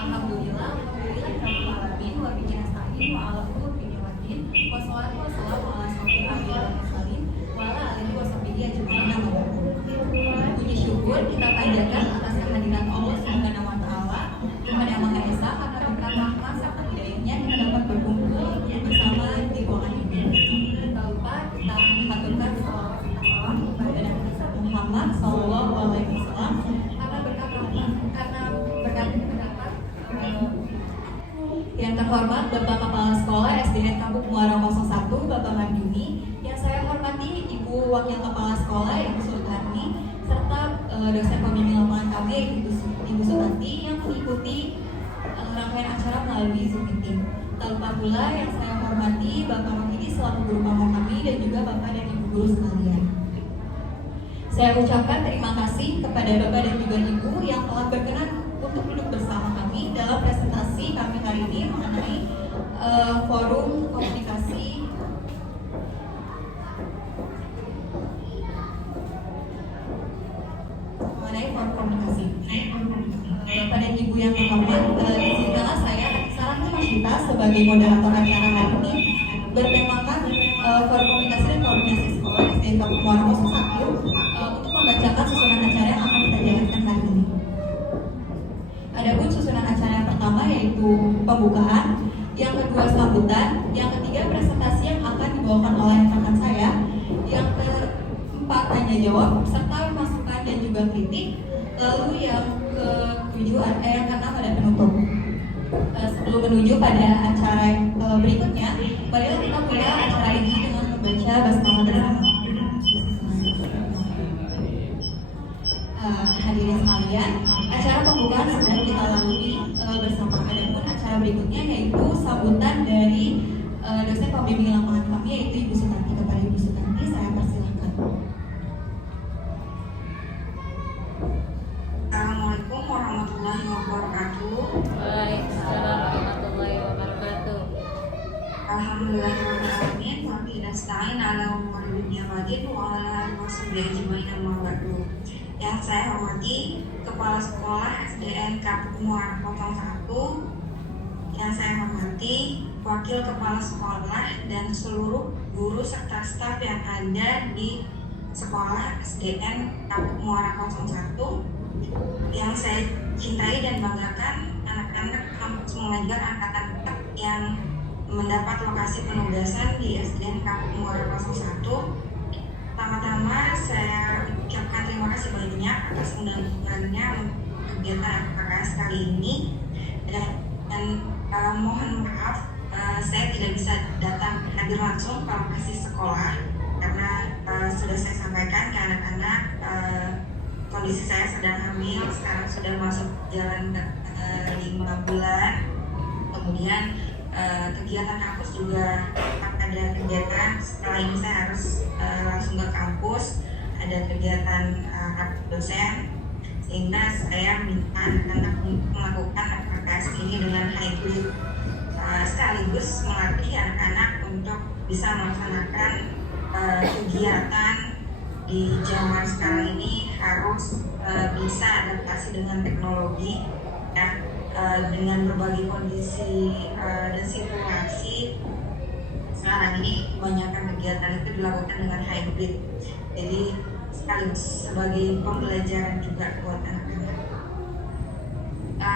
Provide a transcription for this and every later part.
Alhamdulillah, Rabbil alamin wa bihi nasta'in wa ala umuri waddin. Wassalatu wassalamu ala asyrofil anbiya'i wal mursalin wa ala alihi washabihi ajmain. Puji syukur kita panjatkan atas kehadiran Allah Subhanahu wa taala, Tuhan yang Maha Esa, karena berkat rahmat serta hidayahnya kita dapat berkumpul bersama di ruangan ini. Tak lupa kita mengaturkan salawat serta salam kepada Nabi Muhammad sallallahu alaihi wasallam, karena berkat rahmat, karena berkat terdapat yang terhormat Bapak Kepala Sekolah SDN Kampung Muara 01 Bapak Mardini, yang saya hormati Ibu Wakil Kepala Sekolah Ibu Sultani, serta dosen pembimbing lapangan kami Ibu Sutanti yang mengikuti rangkaian acara melalui Zoom meeting. Tak lupa pula yang saya hormati Bapak Rohidi selaku guru pamong kami dan juga Bapak dan Ibu guru sekalian. Saya ucapkan terima kasih kepada Bapak dan juga Ibu yang telah berkenan untuk duduk bersama kami dalam presentasi kami hari ini mengenai forum komunikasi Bapak dan Ibu yang terhormat, izinkanlah saya Sarah Masita sebagai moderator acara hari ini bertemakan forum komunikasi dan koordinasi sekolah SDN Kampung Muara 01 untuk membacakan susunan acara yang akan kita jalankan hari ini. Adapun susunan acara yang pertama yaitu pembukaan, yang kedua sambutan, yang ketiga presentasi yang akan dibawakan oleh rekan saya, yang keempat tanya jawab serta masukan dan juga kritik, lalu yang ketujuh yang keenam ada penutup. Sebelum menuju pada acara berikutnya, marilah kita mulai acara ini dengan membaca basmalah bersama. Hadirin sekalian, acara pembukaan sudah kita lalui bersama. Adapun acara berikutnya yaitu sambutan dari dosen pembimbing lapangan kami yaitu Ibu Sutanti. Kepada Ibu Sutanti saya persilahkan. Assalamualaikum warahmatullahi wabarakatuh. Waalaikumsalam warahmatullahi wabarakatuh. Alhamdulillahirrahmanirrahim. Wa bihi nasta'in ala umuri dunya waddin wa ala alihi washabihi ajmain amma ba'du. Yang saya hormati Kepala Sekolah SDN Kampung Muara 01, yang saya hormati Wakil Kepala Sekolah dan seluruh guru serta staf yang ada di Sekolah SDN Kampung Muara 01, yang saya cintai dan banggakan anak-anak kampus mengajar angkatan 4 yang mendapat lokasi penugasan di SDN Kampung Muara 01. Pertama-tama saya ucapkan terima kasih banyak atas undangannya untuk kegiatan FKKS kali ini, dan mohon maaf saya tidak bisa datang hadir langsung ke lokasi sekolah karena sudah saya sampaikan ke anak-anak kondisi saya sedang hamil, sekarang sudah masuk jalan 5 bulan. Kemudian kegiatan kampus juga ada kegiatan, setelah ini saya harus langsung ke kampus, ada kegiatan dosen, sehingga saya minta anak-anak untuk melakukan FKKS ini dengan hybrid, sekaligus melatih anak-anak untuk bisa melaksanakan kegiatan di zaman sekarang ini harus bisa adaptasi dengan teknologi ya, dengan berbagai kondisi dan situasi. Sekarang ini kebanyakan kegiatan itu dilakukan dengan hybrid, jadi sekaligus sebagai pembelajaran juga buat anak-anak.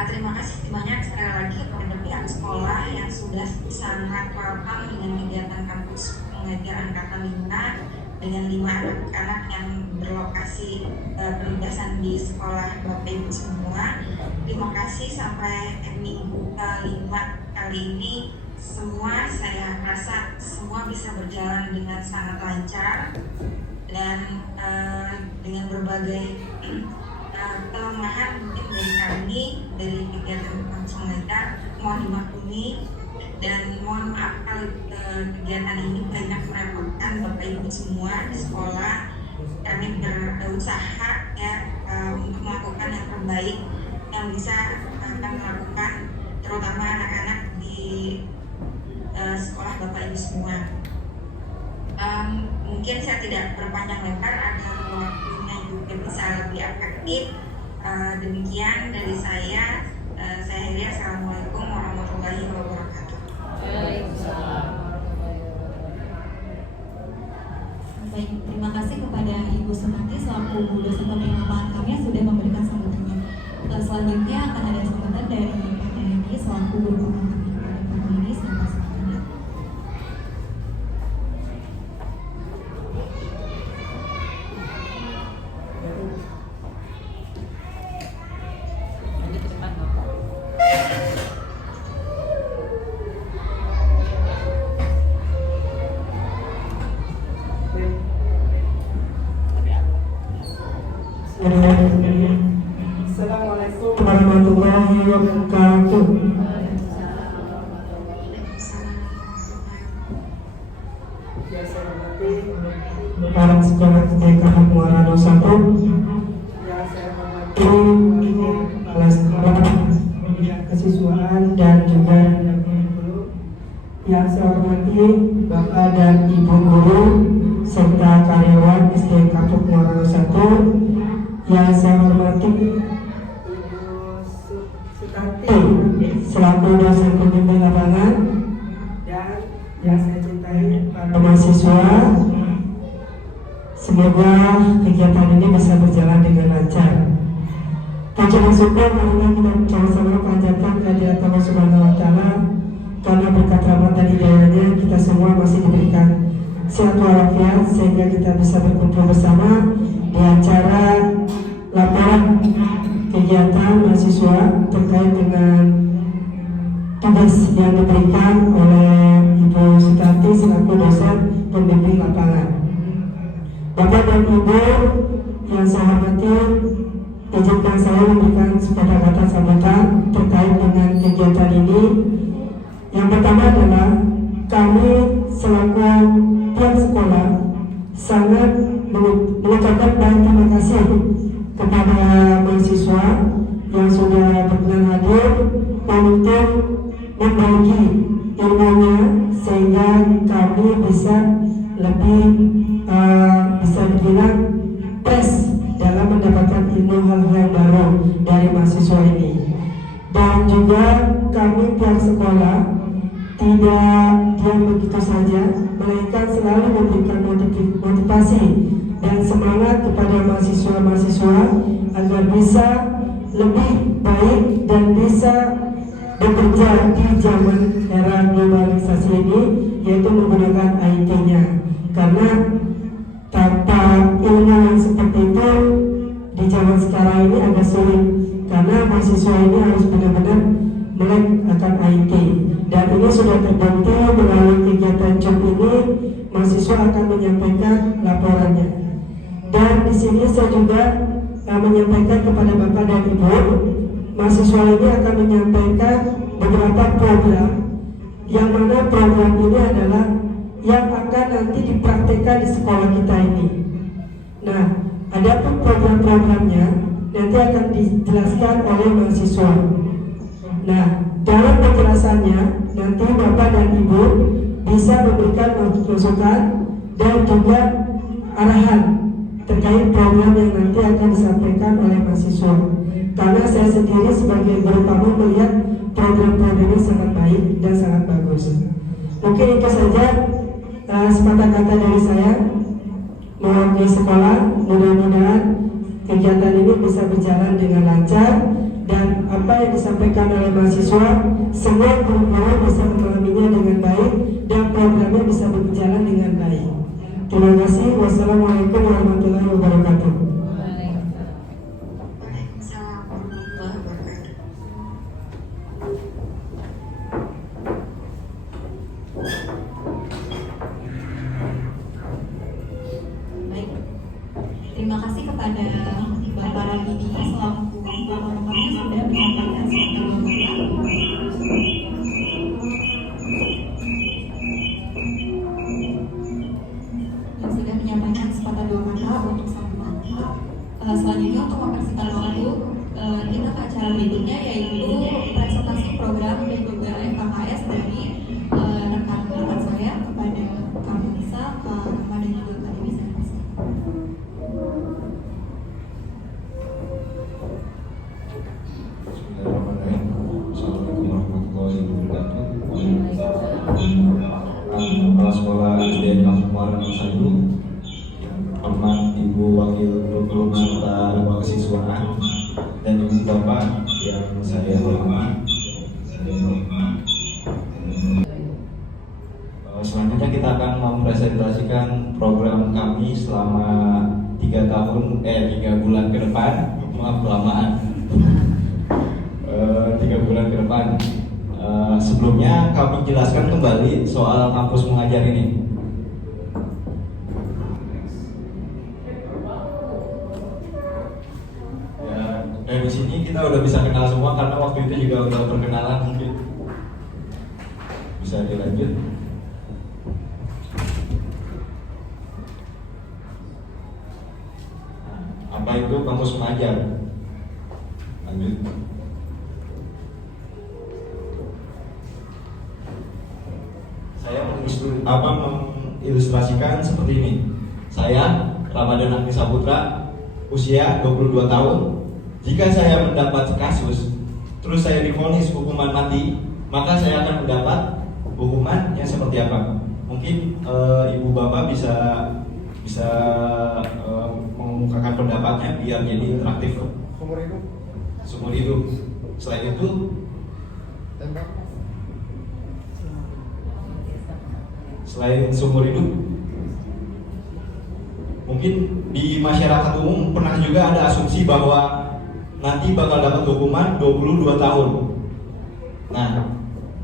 Terima kasih banyak sekali lagi kepada pihak sekolah yang sudah sangat welcome dengan kegiatan kampus mengajar angkatan 5 dengan 5 anak-anak yang berlokasi penugasan di sekolah Bapak Ibu semua. Terima kasih sampai MIU 5 kali ini semua saya rasa semua bisa berjalan dengan sangat lancar dan dengan berbagai kelemahan mungkin dari kami dari kegiatan kampus mengajar mohon dimaklumi, dan mohon maaf kalau kegiatan ini banyak merepotkan Bapak Ibu semua di sekolah. Kami berusaha ya untuk melakukan yang terbaik yang bisa kami lakukan, terutama anak-anak di sekolah Bapak Ibu semua. Mungkin saya tidak berpanjang lebar agar waktunya juga bisa lebih efektif. Demikian dari saya. Saya akhiri, assalamualaikum warahmatullahi wabarakatuh. Waalaikumsalam warahmatullahi wabarakatuh. Baik, terima kasih kepada Ibu Sumarti selaku guru dosen pembina lapangan kami yang sudah memberikan sambutannya. Selanjutnya akan ada sambutan dari Pak Mulyadi selaku guru pembina kami. Pak Mulyadi, silakan sambutannya. Lanjut ke depan, Bapak. Assalamualaikum warahmatullahi wabarakatuh. Ya, saya hormati Kepala Sekolah TK Muara 1. Ya, saya hormati Kepala Sekolah Bidang Kesiswaan dan juga guru. Yang saya hormati Bapak dan Ibu guru serta karyawan SD Kapuk Muara 1. Yang saya hormati Ibu Sutarti selaku dosen pembimbing lapangan, dan yang saya cintai para mahasiswa. Semoga kegiatan ini bisa berjalan dengan lancar. Puji dan syukur marilah kita sama-sama panjatkan kehadirat Allah Subhanahu wa Ta'ala, karena berkat rahmat dan hidayahnya kita semua masih diberikan sehat walafiat sehingga kita bisa berkumpul bersama di acara laporan kegiatan mahasiswa terkait dengan tugas yang diberikan oleh Ibu Sutarti selaku dosen pembimbing lapangan. Bapak dan Ibu yang saya hormati, izinkan saya memberikan sepatah kata sambutan terkait dengan kegiatan ini. Yang pertama adalah kami selaku pihak sekolah sangat mengucapkan banyak terima kasih kepada mahasiswa yang sudah berkenan hadir untuk membagi ilmunya sehingga kami bisa lebih bisa dibilang tes dalam mendapatkan ilmu hal-hal yang baru dari mahasiswa ini. Dan juga kami pihak sekolah tidak diam begitu saja, melainkan selalu memberikan motivasi dan semangat kepada mahasiswa-mahasiswa agar bisa lebih baik dan bisa bekerja di zaman era globalisasi ini, yaitu menggunakan IT-nya. Karena tanpa ilmu yang seperti itu di zaman sekarang ini agak sulit, karena mahasiswa ini harus benar-benar melek akan IT. Dan ini sudah terbukti melalui kegiatan job ini, mahasiswa akan menyampaikan laporannya. Dan di sini saya juga menyampaikan kepada Bapak dan Ibu, mahasiswa ini akan menyampaikan beberapa program, yang mana program ini adalah yang akan nanti dipraktekkan di sekolah kita ini. Nah, ada pun program-programnya nanti akan dijelaskan oleh mahasiswa. Nah, dalam penjelasannya nanti Bapak dan Ibu bisa memberikan masukan dan juga arahan terkait program yang nanti akan disampaikan oleh mahasiswa. Karena saya sendiri sebagai guru kamu melihat program-program ini sangat baik dan sangat bagus. Mungkin itu saja sepatah kata dari saya mewakili sekolah. Mudah-mudahan kegiatan ini bisa berjalan dengan lancar, dan apa yang disampaikan oleh mahasiswa semua guru-guru bisa memahaminya dengan baik dan programnya bisa berjalan dengan baik. Terima kasih. Wassalamualaikum warahmatullahi wabarakatuh. Waalaikumsalam warahmatullahi wabarakatuh. Baik, terima kasih kepada Bapak Radidi selaku Bapak kami sudah menyampaikan sepatah dua kata untuk sambutan. Selanjutnya untuk mempersingkat waktu, kita ke acara berikutnya yaitu presentasi program dan juga FKKS dari rekan-rekan saya kepada Kak Nisa, Kak Rahma dan juga Kak Dewi. Bismillahirrahmanirrahim. Sekolah SDN Kampung Muara 01, yang hormat Ibu Wakil Guru serta Mahasiswaan dan Ibu Bapak yang saya hormati. Selanjutnya kita akan mempresentasikan program kami selama 3 bulan ke depan. Maaf kelamaan. 3 bulan ke depan. Sebelumnya kami jelaskan kembali soal kampus mengajar ini. Ya, dari sini kita udah bisa kenal semua karena waktu itu juga udah perkenalan, mungkin bisa dilanjut. Apa itu kampus mengajar? Lanjut. Saya mengilustrasikan seperti ini. Saya Ramadan Agni Saputra, usia 22 tahun. Jika saya mendapat kasus, terus saya divonis hukuman mati, maka saya akan mendapat hukuman yang seperti apa? Mungkin ibu bapak bisa mengemukakan pendapatnya biar jadi interaktif. Seumur hidup. Selain itu, selain seumur hidup, mungkin di masyarakat umum pernah juga ada asumsi bahwa nanti bakal dapat hukuman 22 tahun. Nah,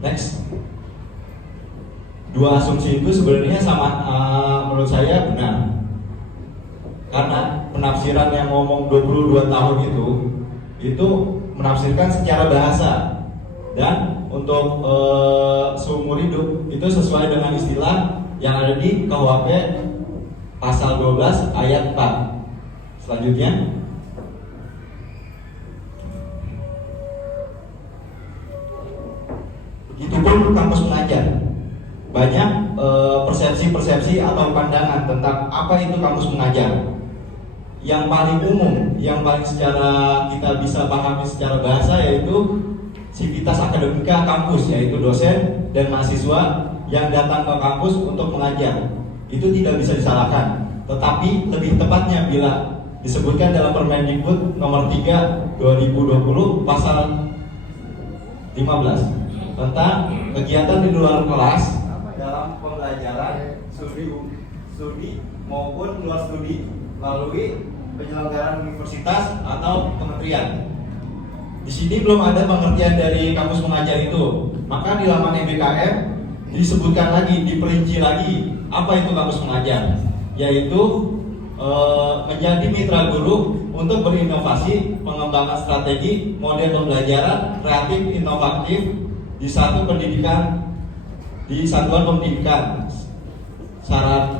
next. Dua asumsi itu sebenarnya sama, menurut saya benar. Karena penafsiran yang ngomong 22 tahun itu menafsirkan secara bahasa. Dan untuk seumur hidup itu sesuai dengan istilah yang ada di KUHP pasal 12 ayat 4. Selanjutnya, begitupun kampus mengajar. Banyak persepsi-persepsi atau pandangan tentang apa itu kampus mengajar. Yang paling umum, yang paling secara kita bisa pahami secara bahasa yaitu sivitas akademika kampus, yaitu dosen dan mahasiswa yang datang ke kampus untuk mengajar. Itu tidak bisa disalahkan. Tetapi lebih tepatnya bila disebutkan dalam Permendikbud nomor 3 2020 pasal 15 tentang kegiatan di luar kelas dalam pembelajaran studi maupun luar studi melalui penyelenggaraan universitas atau kementerian. Di sini belum ada pengertian dari kampus mengajar itu. Maka di laman MBKM disebutkan lagi, diperinci lagi apa itu kampus mengajar, yaitu menjadi mitra guru untuk berinovasi, pengembangan strategi, model pembelajaran kreatif inovatif di satuan pendidikan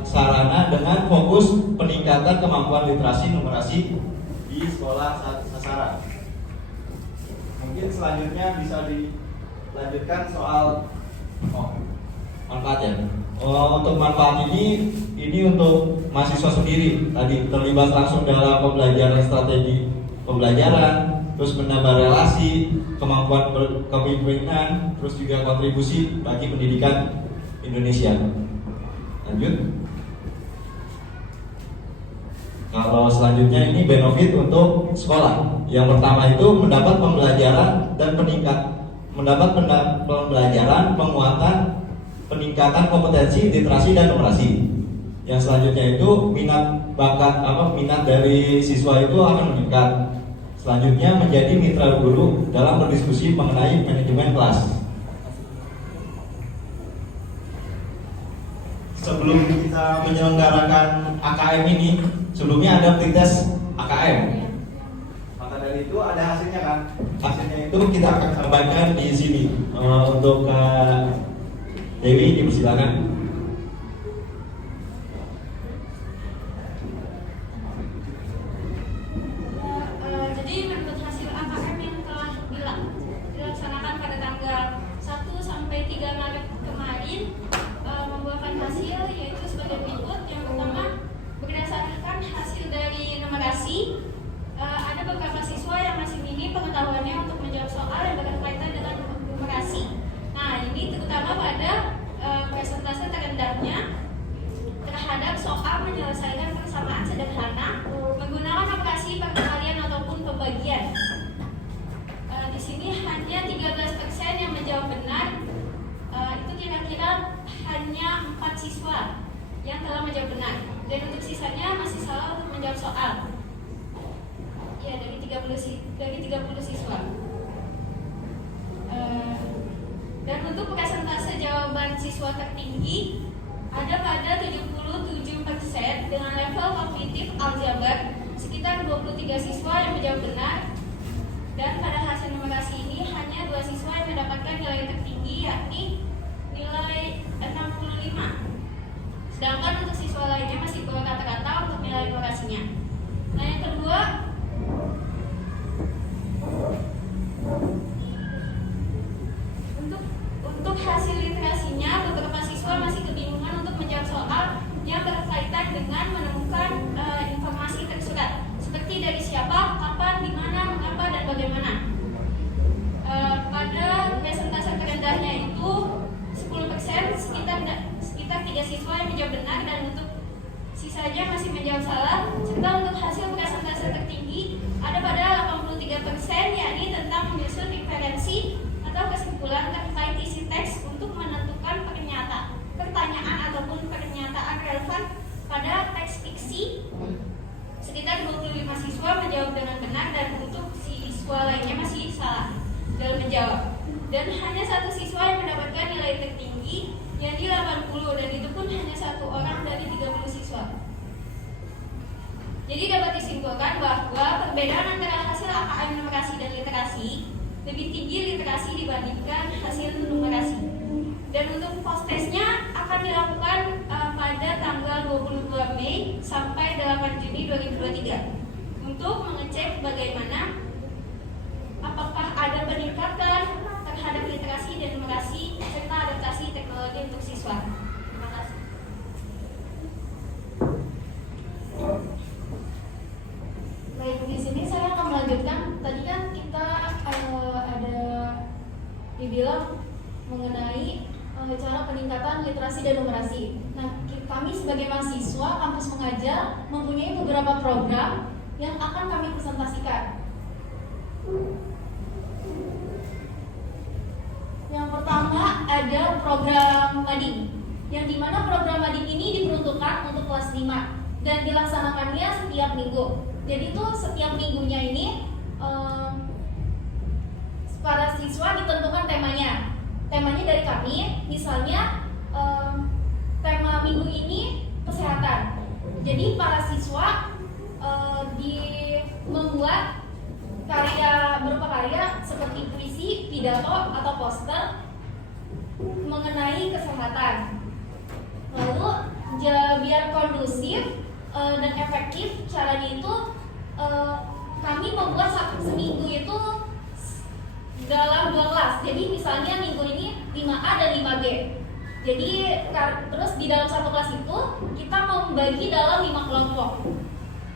sarana dengan fokus peningkatan kemampuan literasi numerasi di sekolah sasaran. Mungkin selanjutnya bisa dilanjutkan soal manfaat ya. Untuk manfaat ini untuk mahasiswa sendiri tadi terlibat langsung dalam pembelajaran strategi pembelajaran, terus menambah relasi, kemampuan kepemimpinan, terus juga kontribusi bagi pendidikan Indonesia. Lanjut. Kalau selanjutnya ini benefit untuk sekolah. Yang pertama itu mendapat pembelajaran dan pembelajaran penguatan peningkatan kompetensi literasi dan numerasi. Yang selanjutnya itu minat dari siswa itu akan meningkat. Selanjutnya menjadi mitra guru dalam berdiskusi mengenai manajemen kelas. Sebelum kita menyelenggarakan AKM ini, sebelumnya ada pretest AKM. Maka dari itu ada hasilnya kan? Hasilnya itu kita akan sampaikan di sini. Untuk Kak Dewi dipersilakan. Jadi menurut hasil AKM yang telah dilaksanakan pada tanggal 1 sampai 3 Maret kemarin membuahkan hasil yaitu sebagai berikut. Yang pertama, berdasarkan hasil dari numerasi, ada beberapa siswa yang masih minim pengetahuannya untuk menjawab soal yang berkaitan dengan numerasi. Nah, ini terutama pada persentase terendahnya hanya 13% yang menjawab benar. Itu kira-kira hanya 4 siswa yang telah menjawab benar, dan untuk sisanya masih salah untuk menjawab soal. Ya, dari 30 siswa. Dan untuk persentase jawaban siswa tertinggi ada pada 77% dengan level kognitif aljabar, sekitar 23 siswa yang menjawab benar. Dan pada hasil numerasi ini hanya 2 siswa yang mendapatkan nilai tertinggi, yakni nilai 65. Sedangkan untuk siswa lainnya masih bawah rata-rata untuk nilai numerasinya. Nah, yang kedua, untuk hasil literasinya, beberapa siswa masih kebingungan untuk menjawab soal yang berkaitan dengan menemukan informasi tersurat, seperti dari siapa, kapan, di mana, mengapa, dan bagaimana. Pada presentase terendahnya itu 10%, sekitar 3 siswa yang menjawab benar, dan untuk sisanya masih menjawab salah. Serta untuk hasil presentase tertinggi ada pada 83%, yakni tentang menyusun referensi atau kesimpulan terkait isi teks untuk menentukan pertanyaan ataupun pernyataan relevan pada teks fiksi. Sekitar 25 siswa menjawab dengan benar, dan untuk siswa lainnya masih salah dalam menjawab. Dan hanya 1 siswa yang mendapatkan nilai tertinggi, yakni 80, dan itu pun hanya 1 orang dari 30 siswa. Jadi dapat disimpulkan bahwa perbedaan antara hasil AKM numerasi dan literasi lebih tinggi literasi dibandingkan hasil numerasi. Dan untuk post-testnya akan dilakukan pada tanggal 22 Mei sampai 8 Juni 2023 untuk mengecek bagaimana apakah ada peningkatan terhadap literasi dan numerasi serta adaptasi teknologi untuk siswa. Terima kasih. Baik, di sini saya akan melanjutkan. Tadi kan kita ada dibilang mengenai cara peningkatan literasi dan numerasi. Nah, kami sebagai mahasiswa kampus mengajar mempunyai beberapa program yang akan kami presentasikan. Yang pertama ada program mading, yang dimana program mading ini diperuntukkan untuk kelas 5 dan dilaksanakannya setiap minggu. Jadi itu setiap minggunya ini para siswa ditentukan temanya. Temanya dari kami, misalnya tema minggu ini kesehatan. Jadi para siswa membuat berupa karya seperti puisi, pidato, atau poster mengenai kesehatan. Lalu biar kondusif dan efektif, caranya itu kami membuat seminggu itu dalam 2 kelas. Jadi misalnya minggu ini 5A dan 5B. Jadi terus di dalam 1 kelas itu kita membagi dalam 5 kelompok.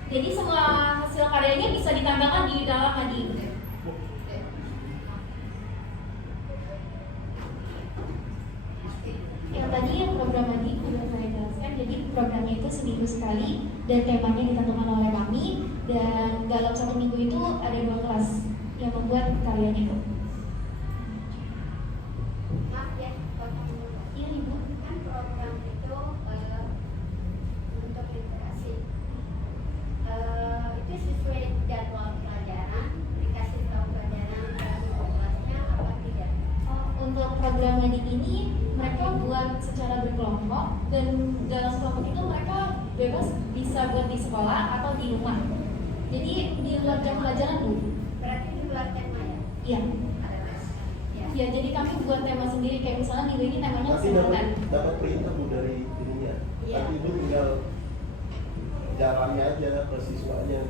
Jadi semua hasil karyanya bisa ditambahkan di dalam mading. Yang tadi program mading sudah saya jelaskan. Jadi programnya itu seminggu sekali dan temanya ditentukan oleh kami, dan dalam 1 minggu itu ada 2 kelas yang membuat karyanya itu. Maaf ya, Iya Ibu. kan program itu untuk literasi. Itu sesuai jadwal pelajaran, dikasih tahu pelajaran dalam kelasnya apa tidak? Untuk program mading ini mereka buat secara berkelompok, dan dalam kelompok itu mereka bebas bisa buat di sekolah atau di rumah. Jadi di luar jam pelajaran Bu. Berarti di luar tema ya? Iya. Ada mas? Ya. Ya, jadi kami buat tema sendiri, kayak misalnya minggu ini temanya Tapi kesehatan. dapat perintah Bu dari ininya. Iya. Tapi Ibu tinggal jalannya aja ke siswanya.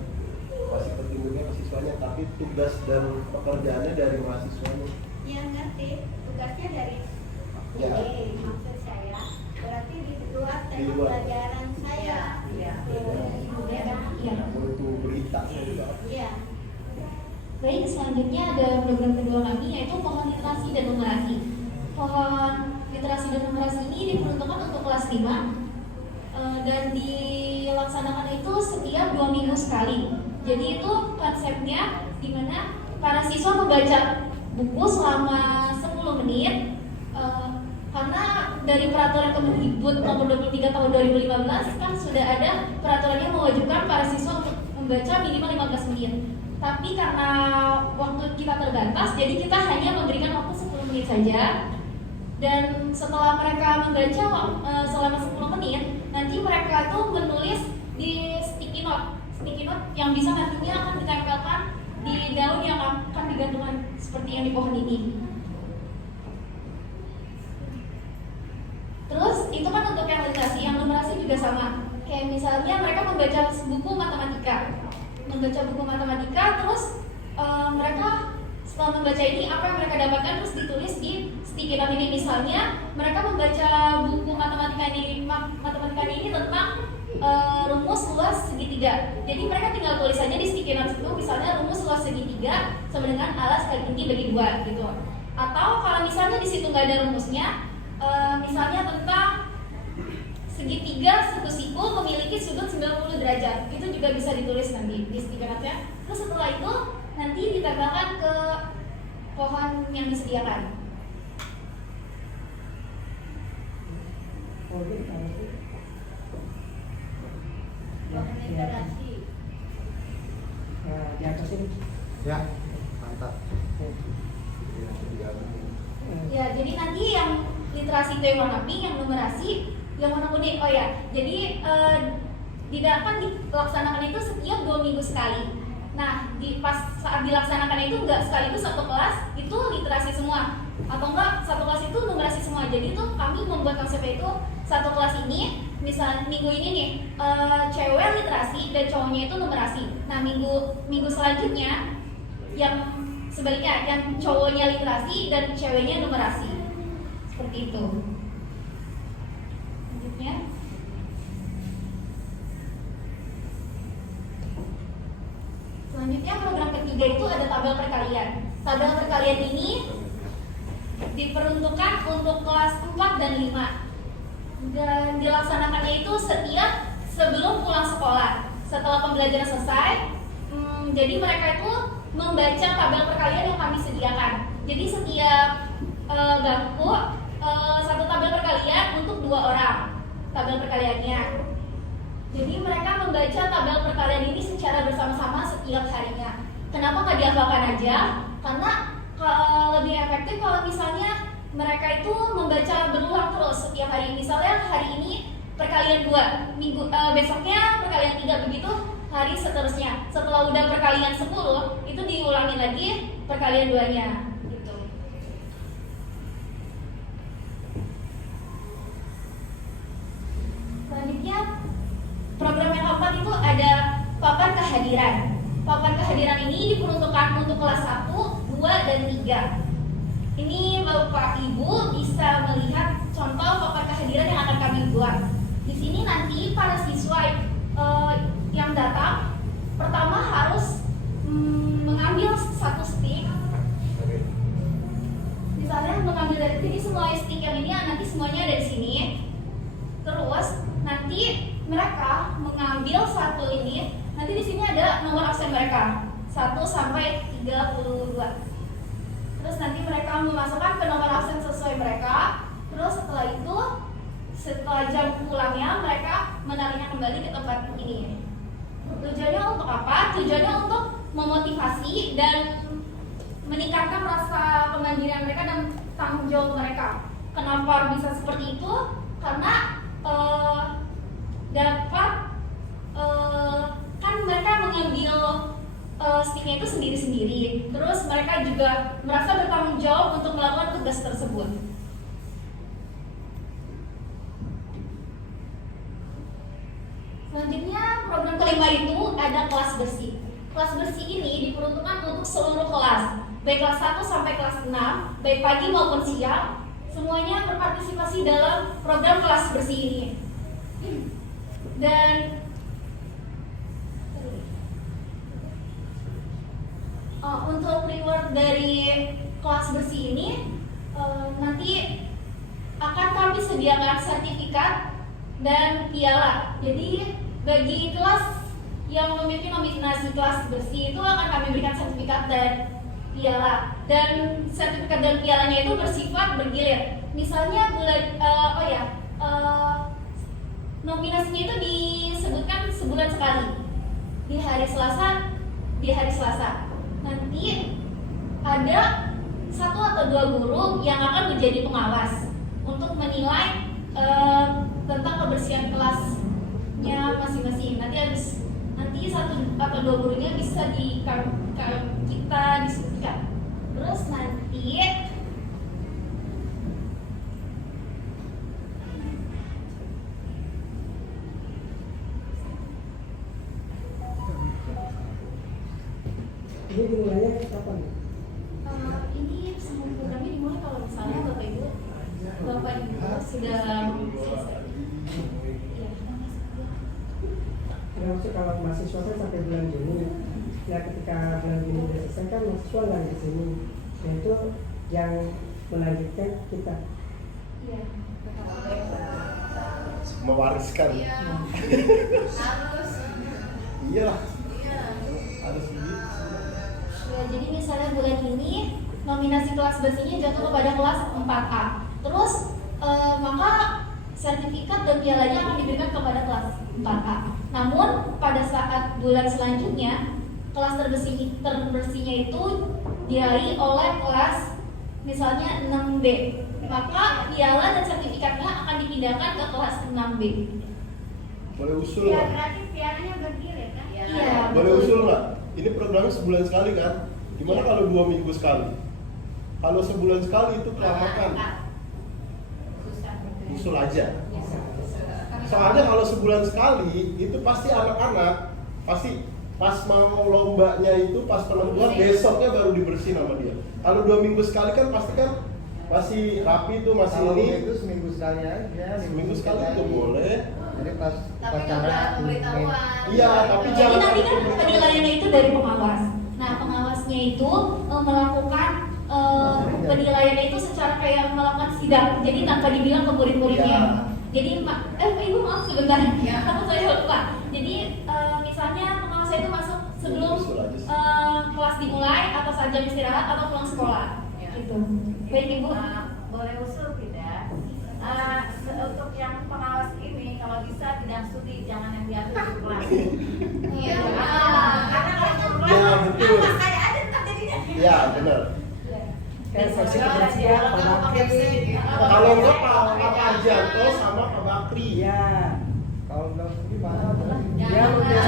Masih petunjuknya ke siswanya, tapi tugas dan pekerjaannya dari mahasiswanya. Iya ngerti, tugasnya dari Ya. ini maksud saya. Berarti di luar Di tema luar. pelajaran saya. Iya. Iya. Untuk berita juga. Iya. Baik, selanjutnya ada program kedua kami, yaitu pohon literasi dan numerasi. Pohon literasi dan numerasi ini diperuntukkan untuk kelas 5 dan dilaksanakan itu setiap 2 minggu sekali. Jadi itu konsepnya di mana para siswa membaca buku selama 10 menit. Karena dari peraturan Kemendikbud nomor 23 tahun 2015 kan sudah ada peraturan yang mewajibkan para siswa untuk membaca minimal 15 menit. Tapi karena waktu kita terbatas, jadi kita hanya memberikan waktu 10 menit saja. Dan setelah mereka membaca selama 10 menit, nanti mereka itu menulis di sticky note yang bisa nantinya akan ditempelkan di daun yang akan digantungkan seperti yang di pohon ini. Terus itu kan untuk yang literasi, yang numerasi juga sama. Kayak misalnya mereka membaca buku matematika, terus mereka setelah membaca ini apa yang mereka dapatkan terus ditulis di sticky note ini. Misalnya mereka membaca buku matematika ini tentang rumus luas segitiga. Jadi mereka tinggal tulis saja di sticky note itu, misalnya rumus luas segitiga sama dengan alas kali tinggi bagi 2 gitu. Atau kalau misalnya di situ nggak ada rumusnya, misalnya tentang segitiga satu siku memiliki sudut 90 derajat, itu juga bisa ditulis nanti di sticky note-nya. Terus setelah itu nanti ditambahkan ke pohon yang disediakan. Literasi. Di atas ini. Ya, mantap. Ya, jadi nanti yang literasi itu yang warna pink, yang numerasi yang warna kuning. Oh ya, jadi akan dilaksanakan itu setiap 2 minggu sekali. Nah, pas saat dilaksanakan itu enggak sekaligus satu kelas itu literasi semua, atau enggak satu kelas itu numerasi semua. Jadi itu kami membuat konsepnya itu satu kelas ini, misal minggu ini nih cewek literasi dan cowoknya itu numerasi. Nah, minggu selanjutnya yang sebaliknya, yang cowoknya literasi dan ceweknya numerasi. Seperti itu. Selanjutnya. Selanjutnya program ketiga itu ada tabel perkalian. Tabel perkalian ini diperuntukkan untuk kelas 4 dan 5. Dan dilaksanakannya itu setiap sebelum pulang sekolah. Setelah pembelajaran selesai, jadi mereka itu membaca tabel perkalian yang kami sediakan. Jadi setiap bangku satu tabel perkalian untuk 2 orang tabel perkaliannya. Jadi mereka membaca tabel perkalian ini secara bersama-sama setiap harinya. Kenapa nggak dihafalkan aja? Karena lebih efektif kalau misalnya mereka itu membaca berulang terus setiap hari. Misalnya hari ini perkalian 2, besoknya perkalian 3, begitu hari seterusnya. Setelah udah perkalian 10, itu diulangi lagi perkalian 2-nya gitu. Selanjutnya program yang keempat itu ada papan kehadiran. Papan kehadiran ini diperuntukkan untuk kelas 1, 2, dan 3. Ini Bapak Ibu bisa melihat contoh papan kehadiran yang akan kami buat. Di sini nanti para siswa yang datang pertama harus mengambil satu stick. Misalnya mengambil dari sini, semua stick yang ini nanti semuanya ada di sini. Terus nanti mereka mengambil satu ini. Nanti di sini ada nomor absen mereka 1 sampai 32. Terus nanti mereka memasukkan ke nomor absen sesuai mereka. Terus setelah itu, setelah jam pulangnya mereka menariknya kembali ke tempat ini. Tujuannya untuk apa? Tujuannya untuk memotivasi dan meningkatkan rasa kemandirian mereka dan tanggung jawab mereka. Kenapa bisa seperti itu? Karena dapat kan mereka mengambil sticknya itu sendiri-sendiri. Terus mereka juga merasa bertanggung jawab untuk melakukan tugas tersebut. Selanjutnya program kelima itu ada kelas bersih. Kelas bersih ini diperuntukkan untuk seluruh kelas, baik kelas 1 sampai kelas 6, baik pagi maupun siang, semuanya berpartisipasi dalam program kelas bersih ini. Dan untuk reward dari kelas bersih ini nanti akan kami sediakan sertifikat dan piala. Jadi bagi kelas yang memiliki nominasi kelas bersih itu akan kami berikan sertifikat dan piala, dan sertifikat dan pialanya itu bersifat bergilir. Misalnya nominasinya itu disebutkan sebulan sekali di hari Selasa. Nanti ada 1 atau 2 guru yang akan menjadi pengawas untuk menilai tentang kebersihan kelasnya masing-masing. Nanti 1 atau 2 gurunya bisa kita diskusikan. Terus nanti Ini dimulainya kapan? ini semua programnya dimulai kalau misalnya Bapak Ibu sudah selesai. Iya, kita masuk ya. Ya, maksud kalau mahasiswa kan sampai bulan Juni. Ya ketika bulan Juni sudah selesai kan mahasiswa lagi di sini. Yaitu yang melanjutkan kita. Iya. Mewariskan. Harus. Iyalah. Harus gitu. Ya, jadi misalnya bulan ini nominasi kelas bersihnya jatuh kepada kelas 4A. Terus maka sertifikat dan pialanya akan diberikan kepada kelas 4A. Namun pada saat bulan selanjutnya kelas terbersihnya itu diraih oleh kelas misalnya 6B. Maka piala dan sertifikatnya akan dipindahkan ke kelas 6B. Boleh usul Ya, nggak? berarti pialanya bergilir kan? Iya. Boleh usul nggak? Ini programnya sebulan sekali kan? Gimana kalau 2 minggu sekali? Kalau sebulan sekali itu kelamaan. Usul aja. Soalnya kalau sebulan sekali itu pasti anak-anak pasti pas mau lombanya itu pas penentuan besoknya baru dibersihin sama dia. Kalau 2 minggu sekali kan pasti kan masih rapi tuh masih Kalau ini. itu seminggu sekali aja. Seminggu sekali itu boleh. Jadi pas Tapi nggak upacara ada pemberitahuan. Iya, tapi Jadi jangan nanti ada kan penilaiannya itu dari pengawas. Nah, pengawasnya itu melakukan penilaiannya itu secara kayak melakukan sidang. Jadi tanpa dibilang ke murid-muridnya. Ya. Jadi Ibu maaf sebentar. Ya. Aku saya lupa. Jadi misalnya pengawasnya itu masuk sebelum Usul aja sih. kelas dimulai atau saat jam istirahat atau pulang sekolah. Ya. Gitu. Baik Ibu. Boleh usul tidak? Untuk yang pengawas ini kalau bisa bidang studi jangan yang diatur di kelas. Iya. Karena kalau di kelas Ya, betul. apa kayak aja tetap jadinya. Ya, benar. Kayak seksi kebersihan, Pak Bakri. Kalau enggak Pak Arjanto sama Pak Bakri. Iya. kalau nggak gimana? Ya, udah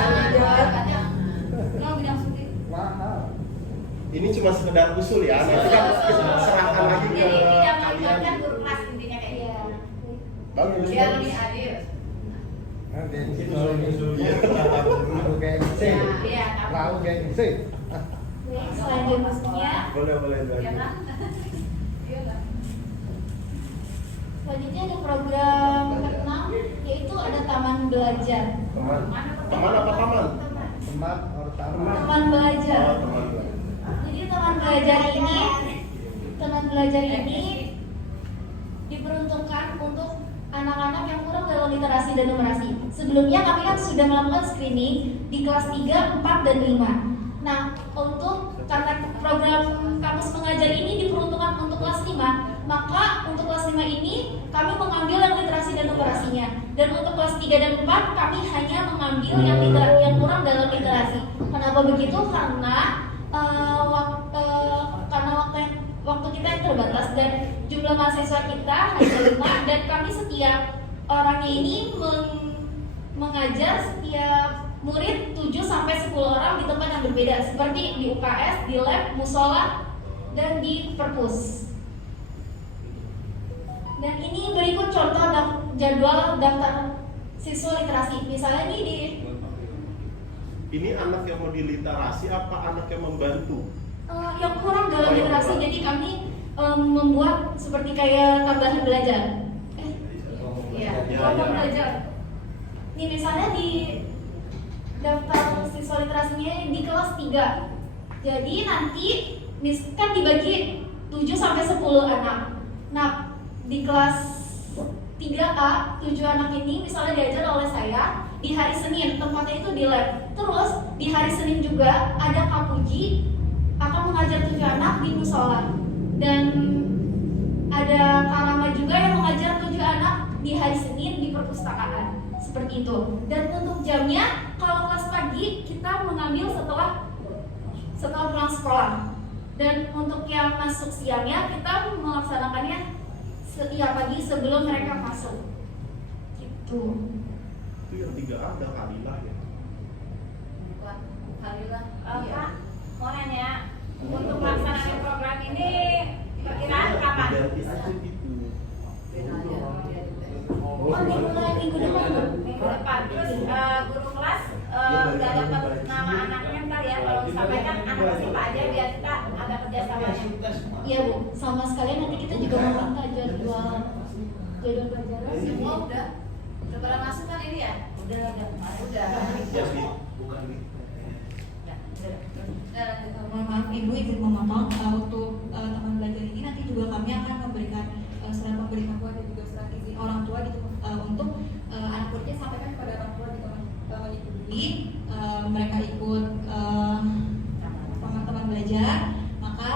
saja. Mau bidang studi. Mahal. Ini cuma sekedar usul ya. Nanti kan serahkan lagi ke Jadi tidak kalian. melibatkan guru kelas intinya kayak Iya. gitu. Bagus. Biar lebih adil. Nah, gengsi. Iya. Aku gengsi. Iya, Lau gengsi. Baik, selanjutnya Boleh Iya kan? Iya kan? selanjutnya ada program ke-6 yaitu ada taman belajar. Teman. Teman apa taman? Teman or taman. Taman belajar. Oh, teman. Jadi taman belajar ini diperuntukkan untuk anak-anak yang kurang dalam literasi dan numerasi. Sebelumnya kami kan sudah melakukan screening di kelas 3, 4, dan 5. Nah, karena program kampus mengajar ini diperuntukkan untuk kelas 5, maka untuk kelas 5 ini kami mengambil yang literasi dan numerasinya. Dan untuk kelas 3 dan 4 kami hanya mengambil yang kurang dalam literasi. Kenapa begitu? Karena waktu kita yang terbatas dan jumlah mahasiswa kita hanya 5 dan kami setiap orangnya ini mengajar setiap murid 7-10 orang di tempat yang berbeda seperti di UKS, di lab, musola, dan di perpus. Dan ini berikut contoh jadwal daftar siswa literasi. Misalnya ini Ini anak yang mau diliterasi apa anak yang membantu? yang kurang dalam literasi, jadi kami membuat seperti kayak tambahan belajar. Iya. Tambahan belajar. Ini misalnya di daftar siswa literasinya di kelas 3. Jadi nanti kan dibagi 7-10 anak. Nah, di kelas 3A 7 anak ini misalnya diajar oleh saya di hari Senin, tempatnya itu di lab. Terus di hari Senin juga ada Kak Puji akan mengajar 7 anak di musola, dan ada Karama juga yang mengajar 7 anak di hari Senin di perpustakaan, seperti itu. Dan untuk jamnya, kalau kelas pagi kita mengambil setelah pulang sekolah, dan untuk yang masuk siangnya kita melaksanakannya pagi sebelum mereka masuk gitu. Itu yang 3A ada Kalilah ya. Alhamdulillah. Kak, mau nanya, untuk melaksanakan program ini perkiraan kapan? Ganti aja gitu. Oh, dimulai minggu depan, Bu. Minggu depan. Terus guru kelas udah dapat nama anaknya ntar ya, kalau disampaikan anak siapa aja biar kita ada kerjasamanya. Iya, Bu. Sama sekalian nanti kita juga meminta jadwal pelajaran. Semua udah pada masuk kan ini ya? Udah. Ya sih, bukan nih. Mohon maaf Ibu, izin memotong. Untuk teman belajar ini nanti juga kami akan memberikan surat pemberitahuan dan juga surat izin orang tua gitu, untuk anak muridnya sampaikan kepada orang tua gitu, menyetujui mereka ikut teman-teman belajar, maka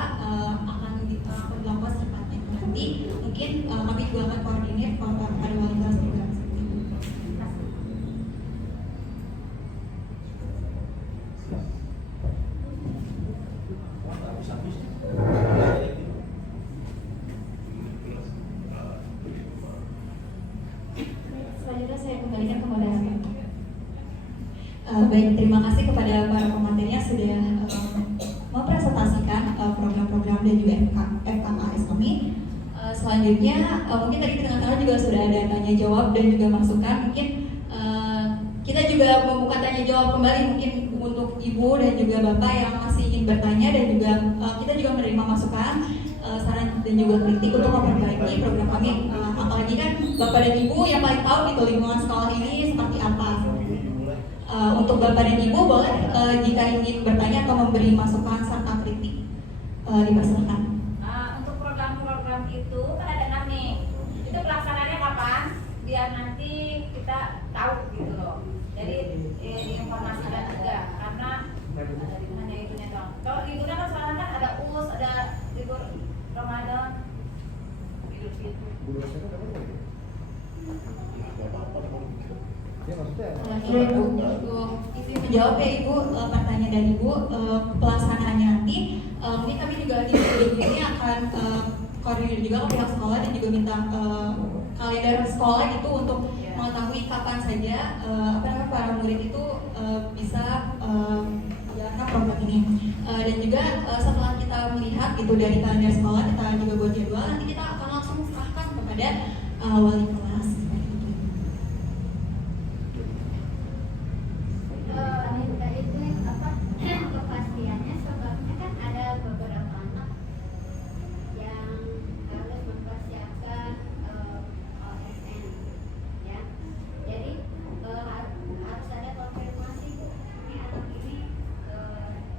akan dilakukan secepatnya. Nanti mungkin kami juga akan koordinir pada wali kelas juga. Selanjutnya saya kembalikan ke moderator. Baik, terima kasih kepada para pemateri yang sudah mempresentasikan program-program dan juga FKKS kami. Selanjutnya mungkin tadi di tengah-tengah juga sudah ada tanya jawab dan juga masukan. Mungkin kita juga membuka tanya jawab kembali mungkin untuk Ibu dan juga Bapak yang masih ingin bertanya, dan juga kita juga menerima masukan, saran dan juga kritik untuk memperbaiki program kami. Apalagi kan Bapak dan Ibu yang paling tahu gitu lingkungan sekolah ini seperti apa. Untuk Bapak dan Ibu boleh jika ingin bertanya atau memberi masukan serta kritik, dipersilakan. Untuk program-program itu kan ada 6 nih. Itu pelaksanaannya kapan? Biar nanti kita tahu gitu loh. Jadi diinformasikan juga, karena hanya itunya doang. Kalau liburnya kan sekarang kan ada US, ada libur Ramadan, Idul Fitri. Ya maksudnya Iya Ibu, izin menjawab ya Ibu, pertanyaan dari Ibu, pelaksanaannya nanti mungkin kami juga di ini akan koordinir juga ke pihak sekolah dan juga minta kalender sekolah itu untuk mengetahui kapan saja para murid itu bisa menjalankan program ini. Dan juga setelah kita melihat gitu dari kalender sekolah, kita juga buat jadwal, nanti kita akan langsung serahkan kepada wali kelas. Kepastiannya sebabnya kan ada beberapa anak yang harus mempersiapkan OSN, ya. Jadi harus ada konfirmasi, ini anak ini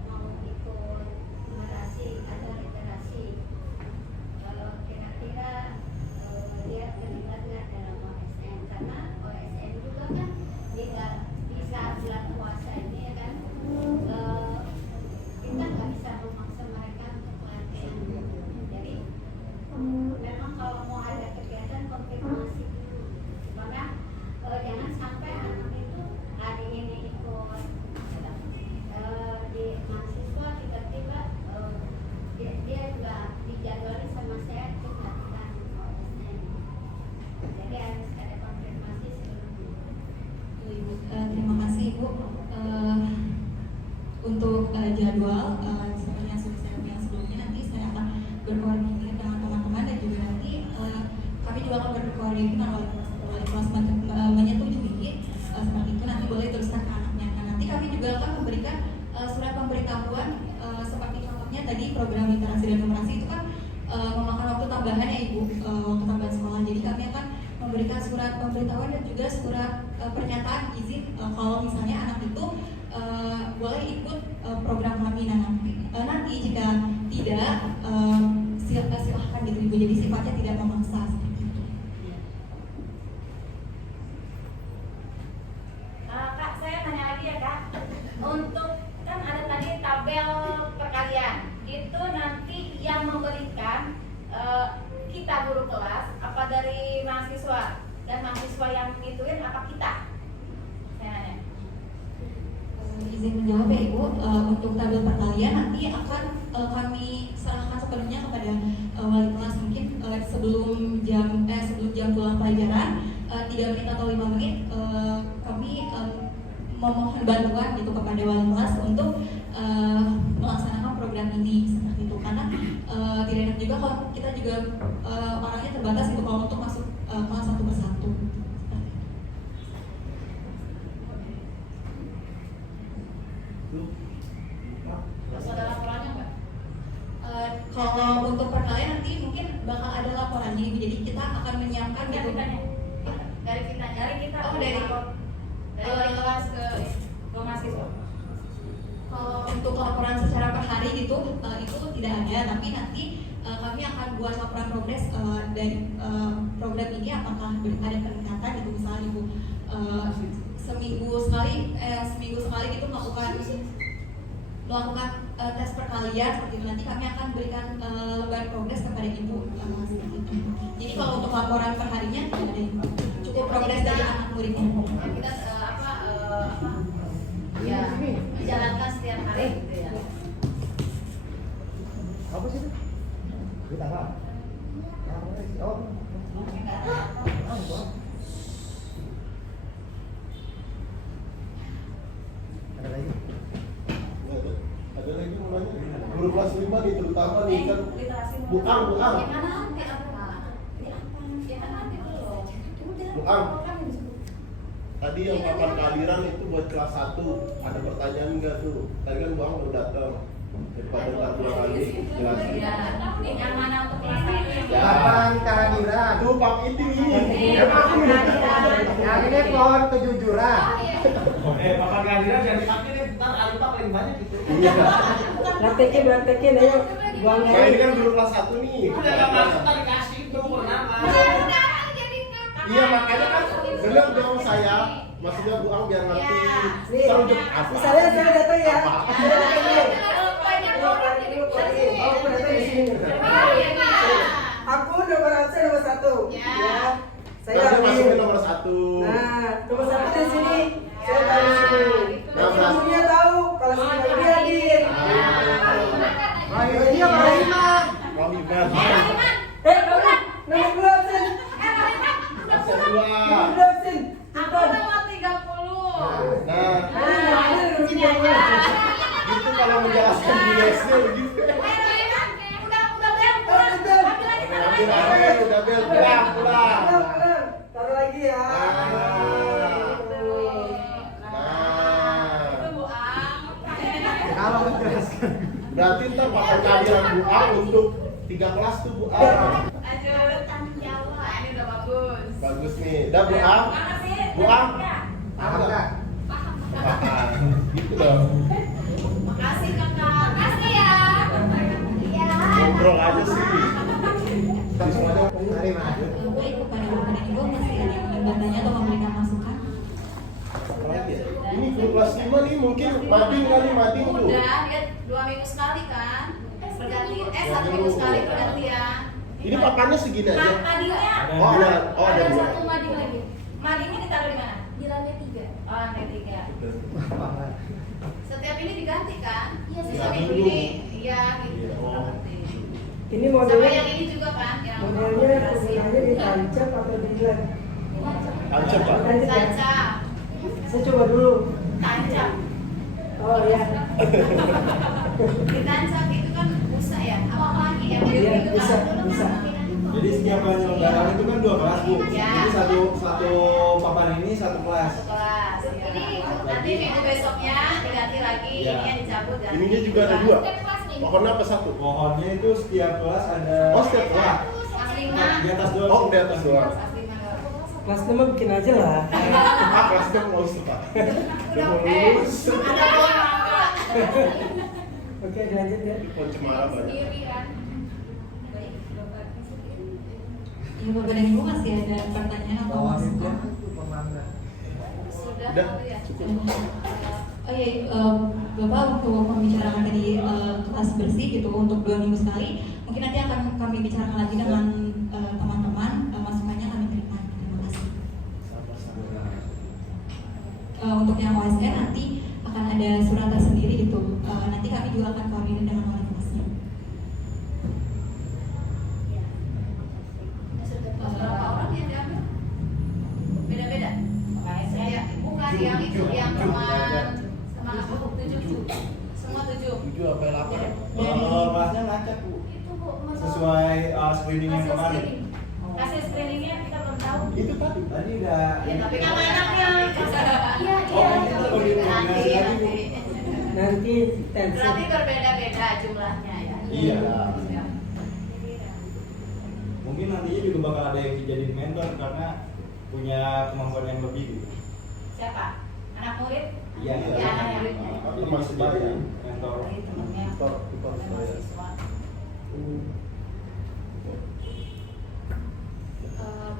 mau ikut numerasi atau literasi. Kira-kira dia terlibat nggak dalam OSN, karena OSN juga kan di saat bulan puasa ini ya kan, kita nggak bisa memaksa mereka untuk pelatihan. Jadi memang kalau mau ada kegiatan konfirmasi dulu, supaya jangan sampai anak itu hari ini ikut di mahasiswa, tiba-tiba dia juga dijadwali sama saya ikut latihan OSN. Jadi harus ada konfirmasi sebelumnya. Ibu, terima kasih Ibu. Untuk jadwal seperti yang sudah saya bilang sebelumnya, nanti saya akan berkoordinir dengan teman-teman dan juga nanti kami juga akan berkoordinir dengan wali kelas menyetujui seperti itu, nanti boleh teruskan ke anaknya. Nah, nanti kami juga akan memberikan surat pemberitahuan seperti contohnya tadi program literasi dan numerasi itu kan memakan waktu tambahan ya Ibu, waktu tambahan sekolah. Jadi kami akan memberikan surat pemberitahuan dan juga surat pernyataan izin kalau misalnya anak itu boleh ikut program kami. Nanti jika tidak silahkan gitu Ibu, jadi sifatnya tidak memaksa seperti itu. Kak, saya tanya lagi ya Kak. Untuk kan ada tadi tabel perkalian. menyulitkan kita guru kelas apa dari mahasiswa, dan mahasiswa yang ngituin apa kita? Saya nanya. Izin menjawab ya Ibu, untuk tabel perkalian nanti akan kami serahkan sepenuhnya kepada wali kelas. Mungkin sebelum jam pulang pelajaran 3 menit atau 5 menit kami memohon bantuan gitu kepada wali kelas untuk melaksanakan program ini seperti itu, karena tidak enak juga kalau kita juga orangnya terbatas gitu kalau untuk masuk kelas satu persatu. Terus ada laporannya nggak? Kalau untuk perkalian nanti mungkin bakal ada laporannya, jadi kita akan menyiapkan gitu. Dari kita. Oh, dari wali kelas ke mahasiswa. Kalau untuk laporan secara per hari gitu itu tidak ada, tapi nanti kami akan buat laporan progres dari program ini apakah ada peningkatan gitu, misalnya Ibu seminggu sekali gitu melakukan tes perkalian seperti itu. Nanti kami akan berikan lembar progres kepada Ibu seperti itu. Jadi kalau untuk laporan per harinya tidak ada Ibu, cukup progres dari anak muridnya. Kita ya menjalankan setiap hari gitu ya. Apa sih? Kita apa? Oh. Ada lagi? Ada lagi mau nanya? Guru kelas 5 nih terutama nih kan Buang. Tadi yang papan kehadiran itu buat kelas 1. Ada pertanyaan enggak tuh? Tadi kan Buang udah datang. Daripada ntar pulang lagi jelasin. Yang mana untuk kelas 1? Papan kehadiran. Tuh Pak Iti nih. Yang ini pohon kejujuran. Papan kehadiran jangan dipakai deh, ntar Alipah paling banyak gitu. Iya. Praktekin ayo. Buang Nah ini kan guru kelas 1 nih. Udah gak masuk tadi kasih itu purnama. Iya makanya kan bener dong saya. Maksudnya Buang biar ngerti. Nih, Serujuk apa? saya datang ya. Apa? Saya datang ya. Oh, aku datang di sini. Aku nomor absen nomor 1. Ya. Saya Nanti ambil. masukin nomor 1. Nah, nomor 1 di sini. Saya tahu di sini. Nah, Gurunya tahu kalau saya dia hadir. Dia Rahimah. Rohiman. Nomor 2 absen. Absen 2. Nomor 2 absen. Aku nomor 30. Nah, Nah, gitu kalau menjelaskan di SD begitu. Udah bel, pulang. Taruh lagi ya. Kalau menjelaskan. Berarti ntar papan kehadiran Buang untuk 3 kelas tuh Buang. Lanjut. Nah, ini udah bagus. Bagus nih. Udah Buang. Buang. Paham nggak? Gitu dong. Makasih kakak. Makasih ya. Ngobrol aja sih. Kan semuanya Mari Mas. Baik, kepada Bapak dan Ibu masih ada yang ingin bertanya atau memberikan masukan? apa lagi ya? Ini guru kelas 5 nih mungkin mading kali mading tuh. Udah, dia 2 minggu sekali kan? Pergantian. 1 minggu sekali pergantian. Ini papannya segini aja. Madingnya. Oh ada dua. Satu mading lagi. Madingnya ditaruh di mana? Di lantai 3. Oh, lantai 3. Setiap ini diganti kan? Iya, Sisa setiap minggu minggu. ini. Iya, gitu. Iya, oh. Ngerti. Ini Sama modelnya yang ini juga kan? Yang modelnya penggunaannya ditancap atau digelar? Tancap Pak. tancap. Saya coba dulu. Tancap. Oh ya. Ditancap itu kan busa ya? Apa lagi yang Iya, itu bisa, kan? bisa. Jadi setiap penyelenggaraan itu kan 2 kelas Bu. Ya. Jadi satu papan ini 1 kelas. Satu kelas. Ya. Nanti minggu besoknya diganti lagi, Ya. ininya dicabut ganti. Ininya juga ada 2. Pohonnya apa 1? Pohonnya itu setiap kelas ada. Oh, setiap kelas. Kelas Di 5. atas 2. Oh di atas 2. Kelas 5 doang. Kelas 5 bikin aja lah. Ah kelasnya mau lulus Pak. Udah mau lulus. Ada bola. Oke, dilanjut ya. Pohon cemara banyak. Sendiri kan. Ya, Bapak dan Ibu masih ada pertanyaan atau masukan? Sudah Udah, ya. cukup. Oh iya, Bapak untuk membicarakan tadi kelas bersih gitu untuk 2 minggu sekali, mungkin nanti akan kami bicarakan lagi dengan teman-teman, masukannya kami terima. Terima kasih. Untuk yang OSN nanti akan ada surat tersendiri gitu. Nanti kami juga akan koordinir dengan wali kelasnya. Berapa orang yang diambil? Beda-beda. Bukan yang itu yang sama 7. Semua 7. 7 sampai 8. Kelasnya ngacak Bu. Itu Bu, Sesuai screening yang kemarin. Hasil screeningnya kita belum tahu. Itu tadi. Tadi udah. Ya, tapi nama anaknya. Iya, Oh, kita koordinasi lagi Bu. Nanti tensi. Berarti berbeda-beda jumlahnya ya. Iya. Mungkin nantinya juga bakal ada yang dijadiin mentor karena punya kemampuan yang lebih gitu. Siapa? Anak murid? Iya, Ya, anak muridnya. Tapi masih jadi mentor. Jadi temennya. Tutor Mahasiswa.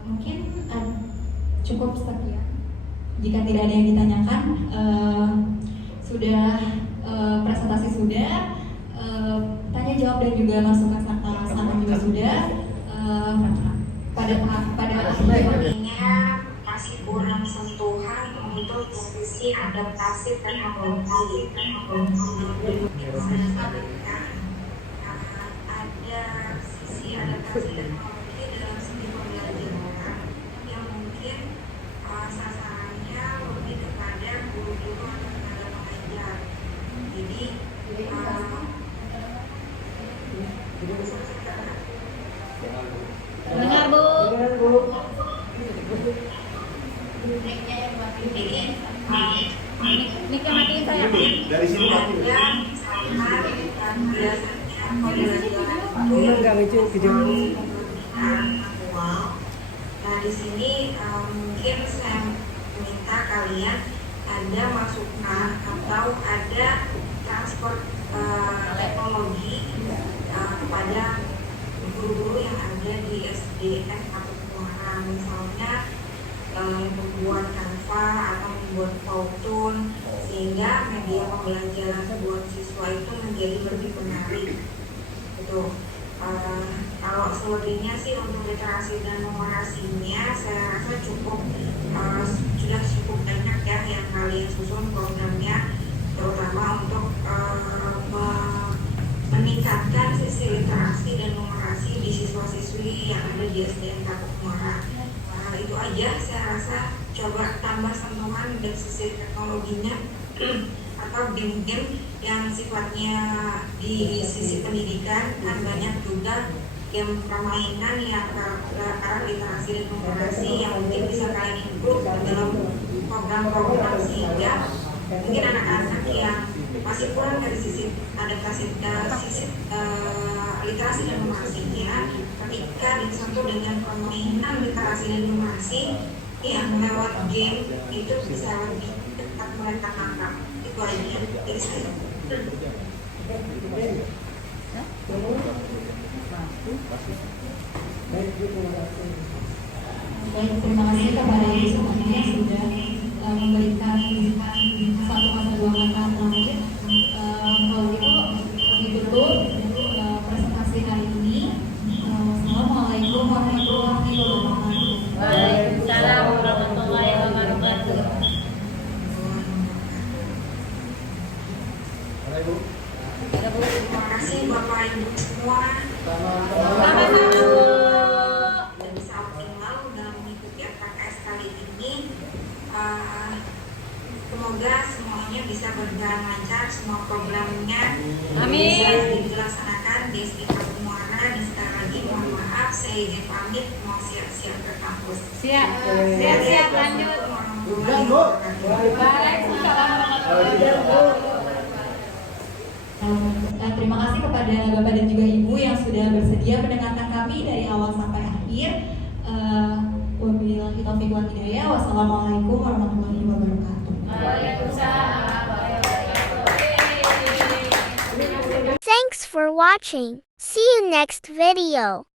Mungkin cukup sekian. Jika tidak ada yang ditanyakan, sudah presentasi sudah, tanya jawab dan juga masukan serta saran juga sudah. Pada Sepertinya masih kurang sentuhan untuk sisi adaptasi teknologi. Saya sampaikan ada sisi adaptasi teknologi dalam segi pembelajaran yang mungkin sasarannya lebih kepada guru-guru atau tenaga pengajar. Jadi Dengar Bu. Mic matiin saya. dari sini mati. Nah di sini mungkin saya minta kalian ada masukan atau ada transport teknologi kepada guru-guru yang ada di SDN atau Muara, misalnya membuat Canva atau membuat Powtoon sehingga media pembelajaran buat siswa itu menjadi lebih menarik. Gitu. Kalau selebihnya sih untuk literasi dan numerasinya saya rasa sudah cukup banyak ya yang kalian susun programnya, terutama untuk meningkatkan sisi literasi dan numerasi di siswa-siswi yang ada di SDN Kapuk Muara. Itu aja saya rasa, coba tambah sentuhan dari sisi teknologinya atau game-game yang sifatnya di sisi pendidikan, kan banyak juga game permainan yang karena literasi dan numerasi yang mungkin bisa kalian include dalam program-program sehingga mungkin anak-anak yang masih kurang dari sisi adaptasi sisi literasi dan numerasinya, ketika disentuh dengan permainan literasi dan numerasi yang lewat game itu bisa lebih cepat mereka tangkap. Itu aja dari saya. Baik, terima kasih kepada ibu semuanya yang sudah memberikan satu kata dua kata terakhir. Kalau gitu ditutup presentasi hari ini. Assalamualaikum warahmatullahi wabarakatuh. Waalaikumsalam warahmatullahi wabarakatuh. Terima kasih Bapak Ibu semua. Dan bisa optimal dalam mengikuti FKS kali ini. Semoga semuanya bisa berjalan lancar, semua programnya bisa dilaksanakan di sekitar Muara. Dan sekali lagi mohon maaf, saya izin pamit, mau siap-siap ke kampus. Siap lanjut. Waalaikumsalam warahmatullahi wabarakatuh. Terima kasih kepada Bapak dan juga Ibu yang sudah bersedia mendengarkan kami dari awal sampai akhir. Wabillahi taufiq wal hidayah. Wassalamualaikum warahmatullahi wabarakatuh. Waalaikumsalam warahmatullahi wabarakatuh. Thanks for watching. See you next video.